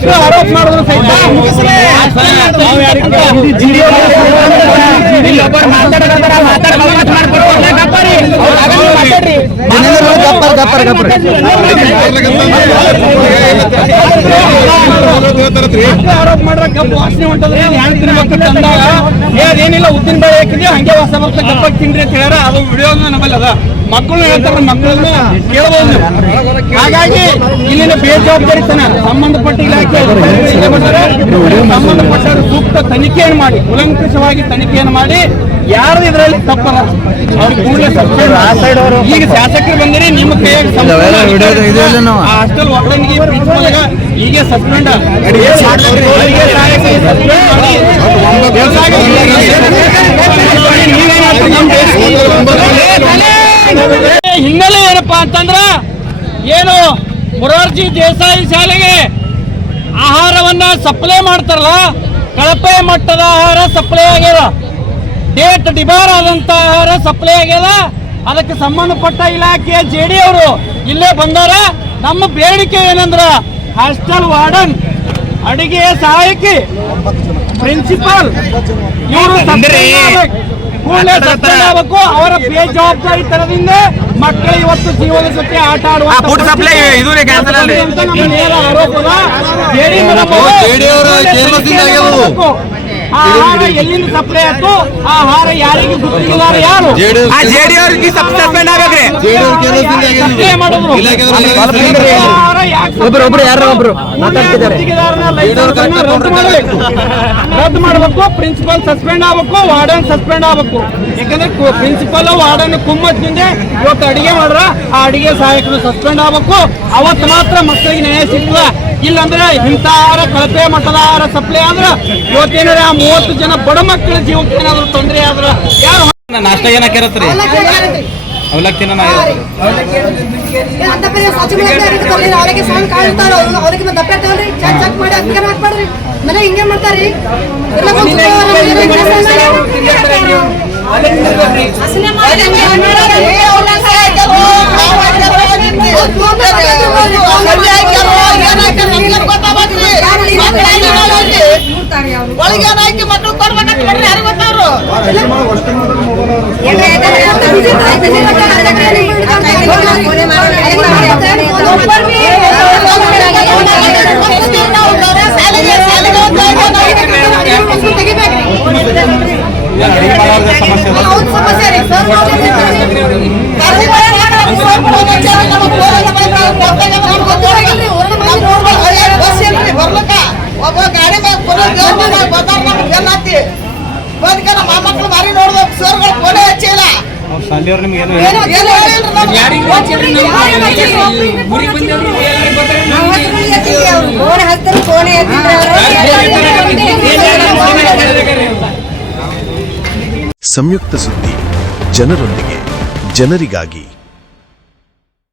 ಎಷ್ಟು ಆರೋಪ ಮಾಡಿದ್ರು ಸಹಿತ ಆರೋಪ ಮಾಡ್ರ ಕಬ್ಬು ವಾಸನೆ ಹೊಂಟದ್ರಿ ಹೆಣ್ತಿನ ಮಕ್ಕಳು ತಂದಾಗ ಏನಿಲ್ಲ ಉದ್ದಿನ ಬೇಳೆ ಹಾಕಿದ್ವಿ ಹಂಗೆ ವಾಸ ಬರ್ತಾ ಕಬ್ಬಾಗಿ ತಿನ್ರಿ ಅಂತ ಹೇಳ್ಯಾರ. ಅದು ವಿಡಿಯೋ ನಮ್ಮಲ್ಲಿ ಅದ, ಮಕ್ಕಳು ಹೇಳ್ತಾರ, ಮಕ್ಕಳನ್ನ ಕೇಳಬಹುದು. ಹಾಗಾಗಿ ಇಲ್ಲಿನ ಬೇಜವಾಬ್ದಾರಿತನ ಸಂಬಂಧಪಟ್ಟ ಇಲಾಖೆ ಸಂಬಂಧಪಟ್ಟವರು ಸೂಕ್ತ ತನಿಖೆಯನ್ನು ಮಾಡಿ, ಕೂಲಂಕಷವಾಗಿ ತನಿಖೆಯನ್ನು ಮಾಡಿ, ಯಾರು ಇದರಲ್ಲಿ ತಪ್ಪಲ್ಲ ಅವ್ರಿಗೆ ಕೂಡಲೇ ಸಸ್ಪೆಂಡ್. ಈಗ ಶಾಸಕರು ಬಂದಿರಿ, ನಿಮ್ಮ ಕೈಯಾಗಿ ಹಾಸ್ಟೆಲ್ ಒಕ್ಕಲಿಗೆ ಪ್ರಿನ್ಸಿಪಲ್ ಈಗ ಸಸ್ಪೆಂಡ್ ಹಿನ್ನೆಲೆ ಏನಪ್ಪಾ ಅಂತಂದ್ರ ಏನು ಮೊರಾರ್ಜಿ ದೇಸಾಯಿ ಶಾಲೆಗೆ ಆಹಾರವನ್ನ ಸಪ್ಲೈ ಮಾಡ್ತಾರಲ್ಲ, ಕಳಪೆ ಮಟ್ಟದ ಆಹಾರ ಸಪ್ಲೈ ಆಗ್ಯದ, ಡೇಟ್ ಡಿಬಾರ್ ಆದಂತ ಆಹಾರ ಸಪ್ಲೈ ಆಗ್ಯದ. ಅದಕ್ಕೆ ಸಂಬಂಧಪಟ್ಟ ಇಲಾಖೆಯ ಜೆಡಿ ಅವರು ಇಲ್ಲೇ ಬಂದಾರ. ನಮ್ಮ ಬೇಡಿಕೆ ಏನಂದ್ರ ಹಾಸ್ಟೆಲ್ ವಾರ್ಡನ್, ಅಡಿಗೆ ಸಹಾಯಕಿ, ಪ್ರಿನ್ಸಿಪಾಲ್ ಇವರು ಕೂಡಲೇ ಸಸ್ಪೆಂಡ್ ಆಗಬೇಕು. ಅವರ ಬೇಜವಾಬ್ದಾರಿ ತನದಿಂದ ಮಕ್ಕಳು ಇವತ್ತು ಜೀವನ ಜೊತೆ ಆಟ ಆಡುವ ಆರೋಪದ ಆಹಾರ ಎಲ್ಲಿಂದ ಸಪ್ಲೈ ಆಯ್ತು, ಆಹಾರ ಯಾರಿಗೆ ಗುತ್ತಿಗೆದಾರ ಯಾರು, ಸಪ್ಲೈ ಮಾಡಿದ್ರು ರದ್ದು ಮಾಡಬೇಕು. ಪ್ರಿನ್ಸಿಪಲ್ ಸಸ್ಪೆಂಡ್ ಆಗ್ಬೇಕು, ವಾರ್ಡನ್ ಸಸ್ಪೆಂಡ್ ಆಗ್ಬೇಕು. ಯಾಕಂದ್ರೆ ಪ್ರಿನ್ಸಿಪಲ್ ವಾರ್ಡನ್ ಕುಮ್ಮತ್ತಿನಿಂದ ಇವತ್ತು ಅಡಿಗೆ ಮಾಡ್ರ, ಆ ಅಡಿಗೆ ಸಹಾಯಕರು ಸಸ್ಪೆಂಡ್ ಆಗ್ಬೇಕು. ಅವತ್ತು ಮಾತ್ರ ಮಕ್ಕಳಿಗೆ ನ್ಯಾಯ ಸಿಗ್ತದ. ಇಲ್ಲಾಂದ್ರೆ ಇಂಥ ಆಹಾರ ಕಳಪೆ ಮಟ್ಟದ ಆಹಾರ ಸಪ್ಲೈ ಆದ್ರ ಇವತ್ತೇನಾರ 30 ಜನ ಬಡ ಮಕ್ಕಳ ಜೀವಕ್ಕೆ ಏನಾದ್ರು ತೊಂದರೆ ಆದ್ರ ಯಾರು ನಾಷ್ಟ ಏನಾಕಿರತ್ರಿ? ಅವಲಕ್ಕಿನ ಹಿಂಗೆ ಮಾಡ್ತಾರಿ. ಒಳಗೆ ಮಕ್ಕಳು ಕೊಡ್ಬೇಕಂತ ಮಾಡ್ರಿ, ಯಾರು ಗೊತ್ತವ್ರು ಒಬ್ಬ ಗಾಡಿ ಮಕ್ಕಳು ಮಾರಿ ನೋಡ್ಬೇಕು. ಸರ್ಗಳು ಫೋನೇ ಹಚ್ಚಿಲ್ಲ. ಸಂಯುಕ್ತ ಸುದ್ದಿ, ಜನರೊಂದಿಗೆ, ಜನರಿಗಾಗಿ.